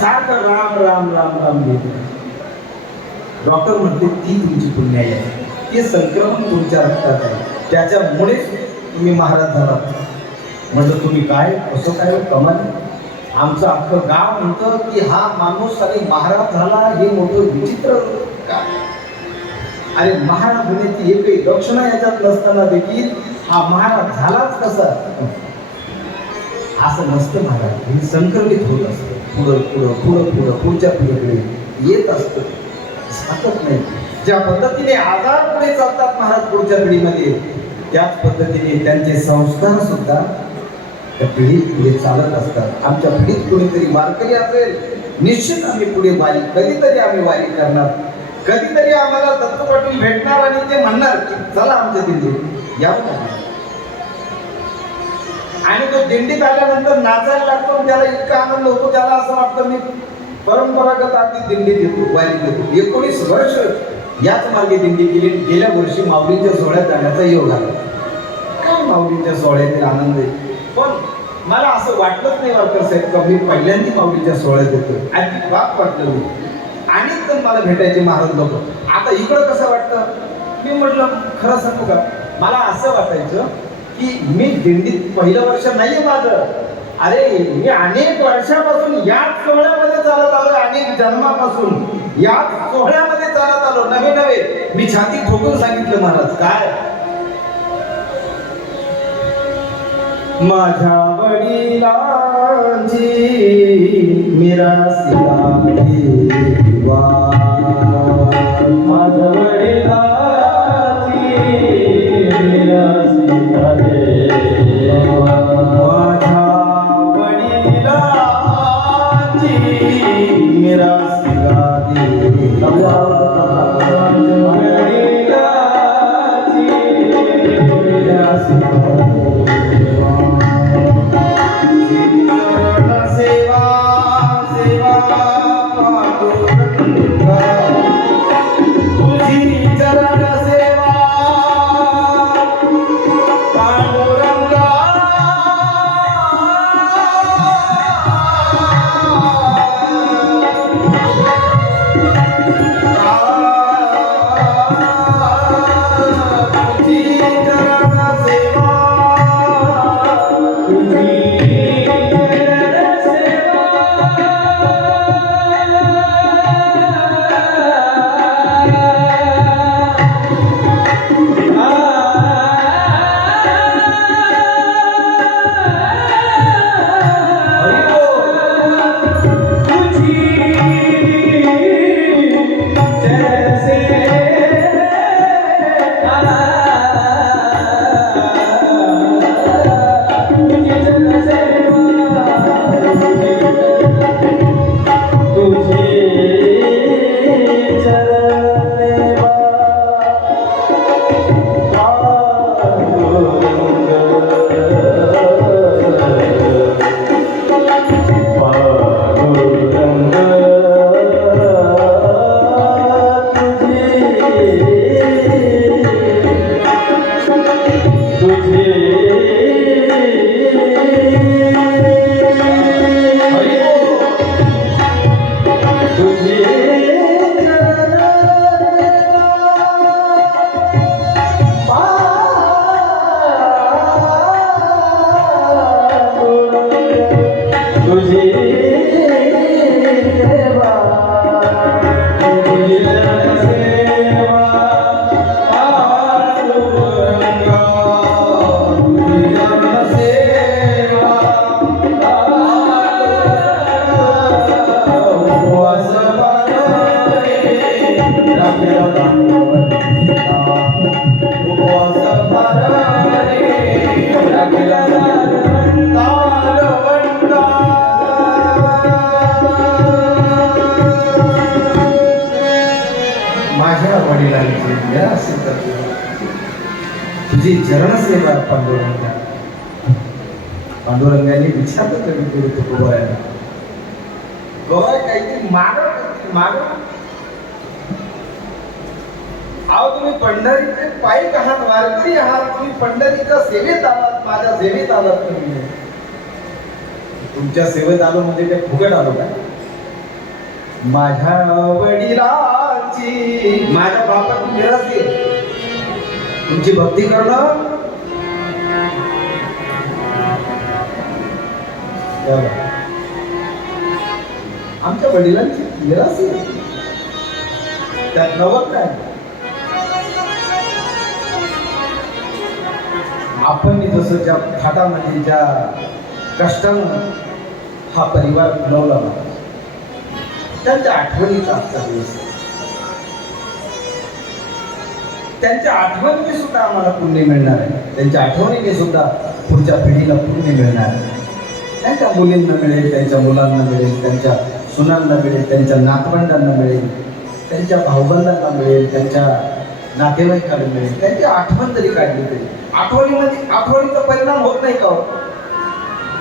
सारखं राम राम राम राम घेत डॉक्टर म्हणते ती तुमची पुण्याई आहे. ते संक्रमण तुमच्या रक्तात आहे. त्याच्यामुळेच तुम्ही महाराज झाला म्हटलं तुम्ही काय? कसं काय? कमाल आमचं अख्खं गाव म्हणतं की हा माणूस आणि महाराज झाला हे मोठं विचित्र काय आणि महाराज होण्याची एकही लक्षणं याच्यात नसताना देखील हा महाराज झालाच कसा? असं नसतं महाराज. हे संक्रमित होत असतं. पुढं पुढं पुढं पुढं पुढच्या पिढीकडे येत असतं. सांगत नाही. ज्या पद्धतीने आजार पुढे चालतात महाराज पुढच्या पिढीमध्ये त्याच पद्धतीने त्यांचे संस्कार सुद्धा त्या पिढीत पुढे चालत असतात. आमच्या पिढीत कुणीतरी वारकरी असेल निश्चित आम्ही पुढे वारी कधीतरी आम्ही वारी करणार. कधीतरी आम्हाला दत्त भेटणार आणि ते म्हणणार की चला आमच्या दिल्ली या आणि तो दिंडीत आल्यानंतर नाचायला लागतो त्याला इतका आनंद होतो त्याला असं वाटतं मी परंपरागत आधी दिंडीत येतो वारीत येतो एकोणीस वर्ष याच मार्गे दिंडी केली गेल्या वर्षी माऊलींच्या सोहळ्यात जाण्याचा योग आला. काय माऊलींच्या सोहळ्यातील आनंद आहे? पण मला असं वाटलंच नाही वाटतं साहेब का मी पहिल्यांदा माऊलीच्या सोहळ्यात येतो बाप वाटलं आणि तर मला भेटायचे महाराज लोक आता इकडं कसं वाटतं? मी म्हटलं खरं सांगू का? मला असं वाटायचं की मी दिंडीत पहिलं वर्ष नाहीये माझं. अरे मी अनेक वर्षापासून याच सोहळ्यामध्ये चालत आलो अनेक जन्मापासून. याच सोहळ्यामध्ये चालत आलो. नवे नवे मी छाती ठोकून सांगितलं महाराज. काय? माझ्या वडिलांची मिरासिला देवा माझ्या वडिला माझ्या वडिलांची निराश तुझी चरणसेवा पांडुरंगा. पांडुरंगाने विचारलं कधी करू तू गोवायला गोवाय काहीतरी माग माग. अहो तुम्ही पंढरीचे पायी आहात वारकरी आहात तुम्ही पंढरीच्या सेवेत आलात माझ्या सेवेत आलात तुम्ही. तुमच्या सेवेत आलो म्हणजे काय फुकट आलो काय? माझ्या वडिला माझ्या माझ्या बापाची मिरास आहे. तुमची भक्ती करणं आमच्या वडिलांची मिरास आहे. त्यात नवत काय आपण जसं ज्या खाटामध्ये ज्या कष्टानं हा परिवार बनवला त्यांच्या आठवणीचा आजचा दिवस आहे. त्यांच्या आठवणीने सुद्धा आम्हाला पुण्य मिळणार आहे. त्यांच्या आठवणीने सुद्धा पुढच्या पिढीला पुण्य मिळणार आहे. त्यांच्या मुलींना मिळेल त्यांच्या मुलांना मिळेल त्यांच्या सुनांना मिळेल त्यांच्या नातवंडांना मिळेल त्यांच्या भाऊबंधांना मिळेल त्यांच्या नातेवाईकांना मिळेल. त्यांची आठवण तरी काढली तरी. आठवणीमध्ये आठवणीचा परिणाम होत नाही का हो?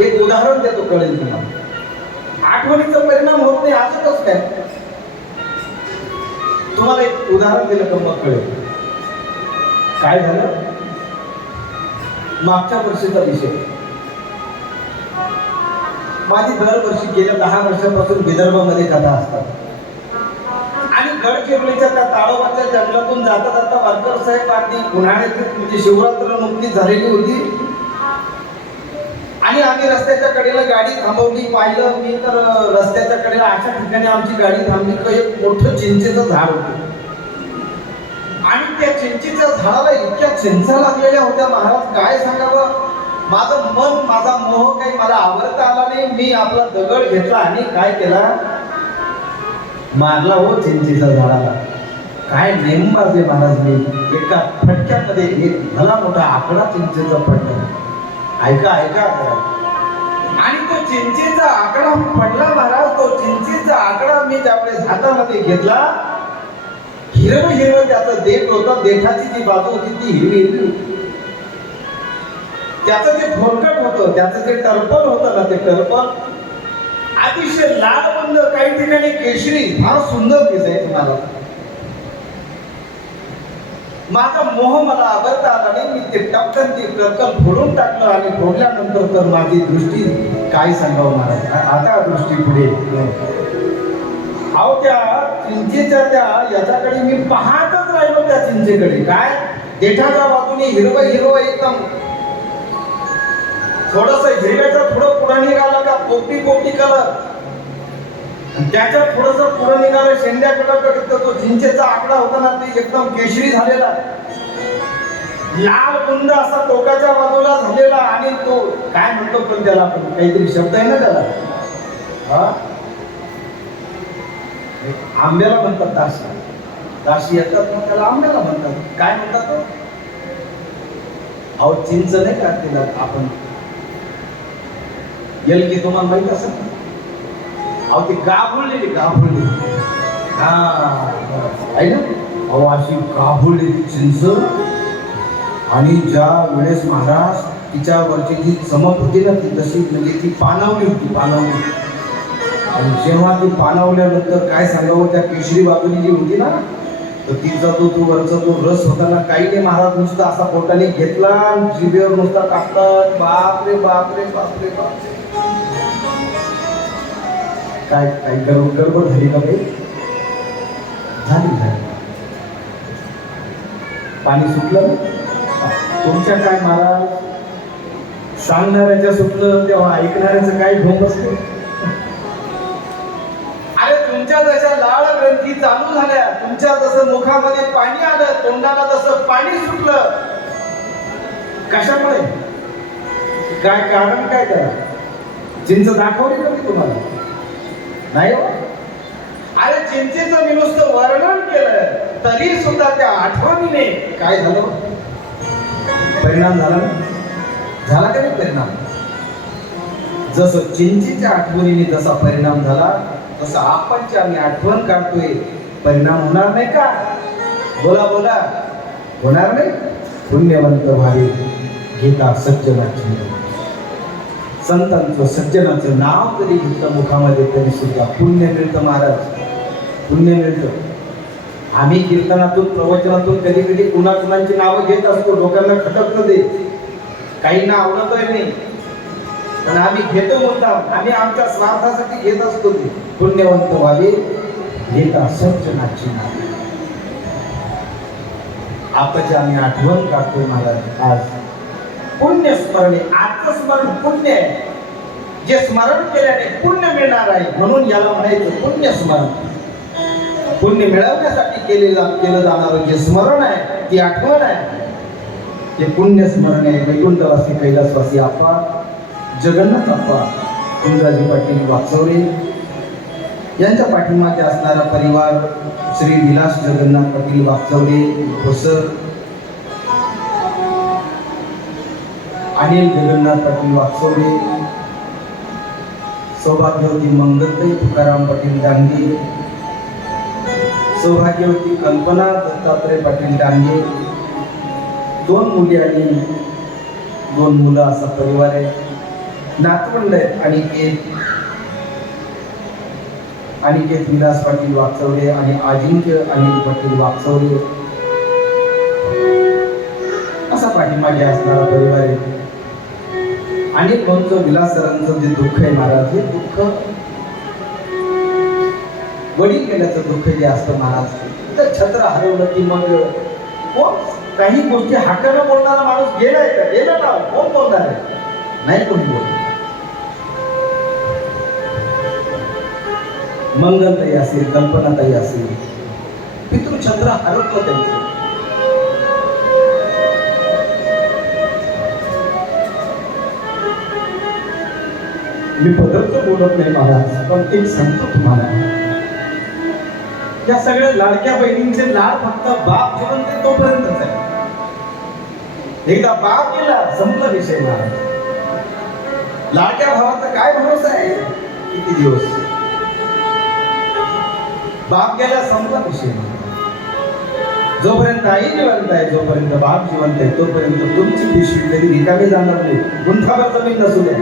एक उदाहरण देतो कळेल तुम्हाला. आठवणीचा परिणाम होत नाही असं कसं काय? तुम्हाला एक उदाहरण दिलं तर मग कळेल? काय झालं? मागच्या वर्षीचा विषय. माझी दरवर्षी गेल्या दहा वर्षापासून विदर्भामध्ये कथा असतात. आणि गडचिरोलीच्या त्या ताळोबाच्या जंगलातून जाता जाता वारकर साहेब आणि उन्हाळ्याची म्हणजे शिवरात्र नुकतीच झालेली होती. आणि आम्ही रस्त्याच्या कडेला गाडी थांबवली पाहिलं. मी तर रस्त्याच्या कडेला अशा ठिकाणी आमची गाडी थांबली. का एक मोठं चिंचेचं झाड होतं. आणि त्या चिंचेच्या झाडाला इतक्या चिंचा लागलेल्या होत्या महाराज काय सांगावं? माझं मन माझा मोह काही मला आवडता आला नाही. मी आपला दगड घेतला आणि काय केला? मारला हो चिंचेच्या झाडाला. काय नेमबाजे महाराज मी? एका फटक्यामध्ये एक भला मोठा आकडा चिंचेचा पडला. ऐका ऐका. आणि तो चिंचेचा आकडा पडला महाराज. तो चिंचेचा आकडा मी ज्यावेळेस हातामध्ये घेतला. हिरव हिरव त्याचं देठ होत देठाची जी बाजू होती ती हिरवी हिरवी होती. त्याचं जे फोरकट होतं त्याचं जे टर्पल होतं ना ते टर्पल अतिशय लाल बंद काही ठिकाणी केशरी फार सुंदर दिसायचं मला. माझा मोह मला आवडता आला नाही मी ते टपकन ते टपकन फोडून टाकलं आणि फोडल्यानंतर तर माझी दृष्टी काय सांगावं मला? आता दृष्टी पुढे. अहो त्या चिंचेच्या त्या याच्याकडे मी पाहतच राहिलो त्या चिंचेकडे. काय? देठाच्या बाजूने हिरवं हिरवं एकदम थोडस हिरव्याचं थोडं पुढं निघालं का? पोपटी पोपटी कलर. त्याच्या थोडस पुढं निघालं शेंड्या कलर तो चिंचेचा आकडा होता ना ते एकदम केशरी झालेला. लाल कुंद असा टोकाच्या बाजूला झालेला आणि तो काय म्हणतो पण त्याला आपण? काहीतरी शब्द आहे ना त्याला? हा? आंब्याला म्हणतात दासी. दासी येतात मग त्याला आंब्याला म्हणतात. काय म्हणतात तो? अहो चिंच नाही का तिला आपण? येल की तुम्हाला माहीत असेल अहो ती गाभुळलेली गाभुळलेली. हा आहे ना? अहो अशी गाभुळलेली चिंच. आणि ज्या वेळेस महाराज तिच्यावरची जी चमक होती ना ती तशी म्हणजे ती पानावली होती पानावली. आणि जेव्हा ती पानावल्यानंतर काय सांगावं त्या केशरी बाजूनी जी होती ना तर तिचा तो तो वरचा तो रस होता ना काही नाही महाराज नुसता असा पोटाने घेतला आणि जिभेवर नुसता टाकतात. बापरे बापरे बापरे बापरे. काय काय गडबड गडबड झाली का बाई? झाली झाली. पाणी सुटलं तुमच्या काय महाराज? सांगणाऱ्याच्या सुटलं तेव्हा ऐकणाऱ्याचं काय ढोंग असतो? जसं मुखामध्ये पाणी आलं तोंडाला जसं पाणी सुटलं कशामुळे? काय कारण काय त्याला? चिंच दाखवली का मी तुम्हाला? नाही हो. अरे चिंचेचं मी नुसतं वर्णन केलं तरी सुद्धा त्या आठवणीने काय झालं? परिणाम झाला झाला का नाही परिणाम? जसं चिंचेच्या आठवणीने जसा परिणाम झाला तसं आपणची आम्ही आठवण काढतोय. परिणाम होणार नाही का? बोला बोला. होणार नाही? पुण्यवंत व्हावे गीता सज्जनाची. संतांचं सज्जनाचं नाव तरी घेतलं मुखामध्ये तरी सुद्धा पुण्य मिळतं महाराज. पुण्य मिळतं. आम्ही कीर्तनातून प्रवचनातून कधी कधी कुणा कुणाची नावं घेत असतो लोकांना खटकतं ते. काहींना आवडतही नाही. पण आम्ही घेतो मुद्दाम. आम्ही आमच्या स्वार्थासाठी घेत असतो ते. पुण्यवंत व्हावे घेता सज्जनाची नाही आपाची आम्ही आठवण काढतोय महाराज आज. पुण्य स्मरणे आजचं स्मरण पुण्य आहे. जे स्मरण केल्याने पुण्य मिळणार आहे म्हणून याला म्हणायचं पुण्य स्मरण. पुण्य मिळवण्यासाठी केलेलं केलं जाणारं जे स्मरण आहे ती आठवण आहे. ते पुण्य स्मरण आहे. वैकुंठवासी कैलासवासी आप्पा जगन्नाथ आप्पा कुंजाजी पाटील वाचवले. यांच्या पाठिंबाचे असणारा परिवार श्री विलास जगन्नाथ पाटील वाचवले घोसर अनिल जगन्नाथ पाटील वाचवले सौभाग्यवती मंगलताई तुकाराम पाटील डांगे सौभाग्यवती कल्पना दत्तात्रय पाटील डांगे दोन मुली आणि दोन मुलं असा परिवार आहे. नातवंड आहे एक अनिकेत विलास पाटील वाचवले आणि अजिंक्य अनिल पाटील वाचवले असा पाठिंबा असणारा परिवार आहे. आणि कोणतं विलास सरांचं जे दुःख आहे महाराज हे दुःख वडील गेल्याचं दुःख जे असतं महाराज तर छत्र हरवलं की मग कोण? काही गोष्टी हाकानं बोलणारा माणूस गेलाय का? गेला ना कोण बोलणार आहे? नाही कोणी बोलणार. मंगलताई असेल कल्पनाताई असेल. पितृछत्र हरवलं त्यांचं मी बदलतो बोलत नाही महाराज पण एक सांगतो तुम्हाला. त्या सगळ्या लाडक्या बहिणींचे लाड फक्त बाप जिवंत ते तोपर्यंतच आहे. एकदा बाप गेला संपला विषय महाराज. लाडक्या भावाचा काय भरोसा आहे? किती दिवस? बाप गेला संपला विषय जोपर्यंत आई जिवंत आहे जोपर्यंत बाप जिवंत आहे तोपर्यंत तुमची पिशवी तरी रिकामी जाणार नाही. गुंठावर जमीन नसू द्या.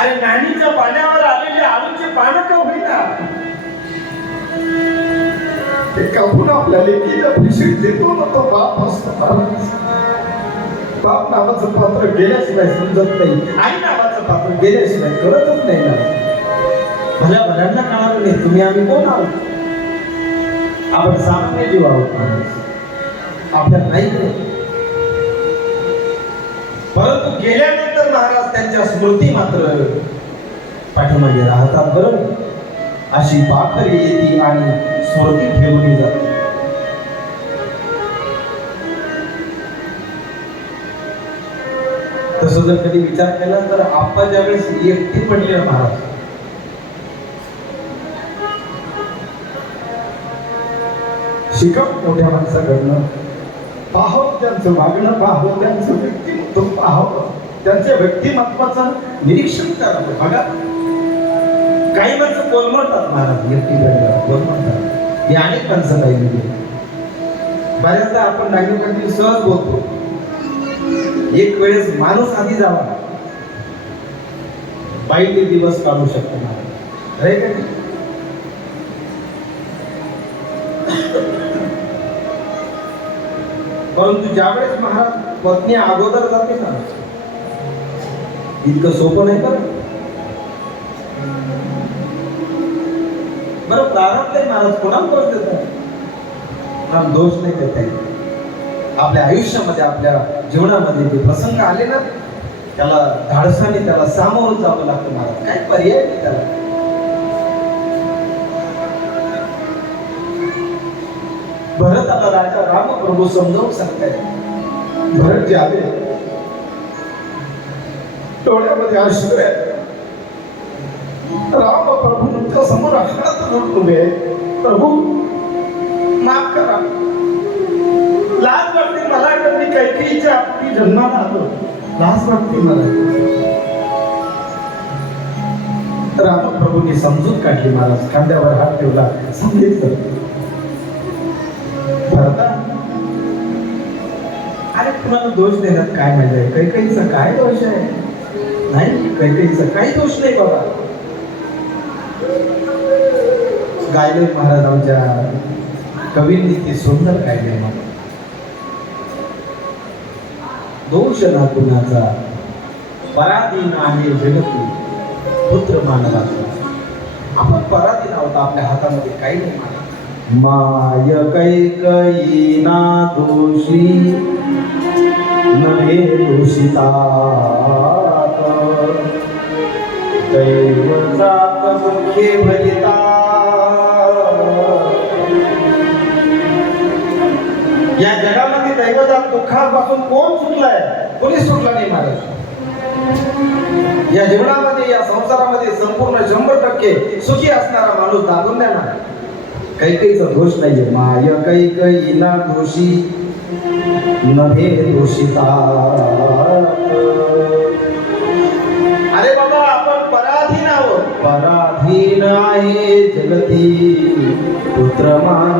अरे नाणीच्या पाण्यावर आलेली आलूचे पानं का होईना ते कापून आपल्या लेकीला पिशवीत देतो ना तो बाप असतो बाप नावाचं पात्र गेल्याशिवाय समजत नाही. आई नावाचं पात्र गेल्याशिवाय कळतच नाही ना. भल्या भल्यांना कळालं नाही. तुम्ही आम्ही कोण आहोत? आपण सामान्य जीव आहोत. आपल्या नाही परंतु गेल्यानंतर महाराज त्यांच्या स्मृती मात्र पाठीमागे राहतात बरं. अशी पाखर येते आणि स्मृती ठेवली जाते. तसं जर कधी विचार केला तर आपण ज्यावेळेस एकटी पडले महाराज शिकव मोठ्या माणसाकडनं. पाहावं त्यांचं वागणं पाहावं त्यांचं व्यक्तिमत्व पाहावं त्यांच्या व्यक्तिमत्वाचं निरीक्षण करावं बघा. काही माणसं कोलमडतात महाराज एकटी पडल्यावर कोलमडतात हे अनेक माणसं पाहिजे बऱ्याचदा आपण नागरिकांनी सहज बोलतो. एक वेळेस माणूस आधी जावा. बाईने दिवस काढू शकतो महाराज. का परंतु ज्यावेळेस महाराज पत्नी अगोदर जाते ना इतकं सोपं नाही का? बरं प्रारंभ नाही महाराज कोणाला दोष देतात हा दोष नाही देत आहे. आपल्या आयुष्यामध्ये आपल्या जीवनामध्ये जे प्रसंग आले ना त्याला धाडसाने त्याला सामोरं जावं लागतं महाराज. काय पर्याय नाही त्याला. भरताला राजा रामप्रभू समजावून सांगताय भरत जे आले डोळ्यामध्ये अश्रू आहे राम प्रभू समोर हात जोडून उभे आहे. प्रभू माफ करा. लाज वाटते मला तर मी जे आपली जन्माला आलो. लाज वाटते मला. रामप्रभूंनी समजून काढली महाराज. खांद्यावर हात ठेवला सांगितलं. भरता अरे कुणाला दोष देण्यात काय मजा आहे? काही काहीचा काय दोष आहे? नाही काही काहीचा काही दोष नाही बाबा. गायले महाराज आमच्या कवींनी ते सुंदर गायले मला दोष ना कुणाचा. पराधीन आहे जगती पुत्र मानवाचा. आपण पराधीन आहोत आपल्या हातामध्ये काही नाही. महाराज माय कैकई ना दोषी नहे दूषिता दैव जात मुखे भजिता या जगामध्ये दैवजात दुःखापासून कोण सुटलाय? कोणी सुटला नाही महाराज या जीवनामध्ये या संसारामध्ये संपूर्ण शंभर टक्के सुखी असणारा माणूस दाखवून द्या ना. काही काहीचा दोष नाहीये. माय काही काही ना दोषी. नभे दोषिता. अरे बाबा आपण पराधीन आहोत. पराधीन आहे जगती पुत्र मान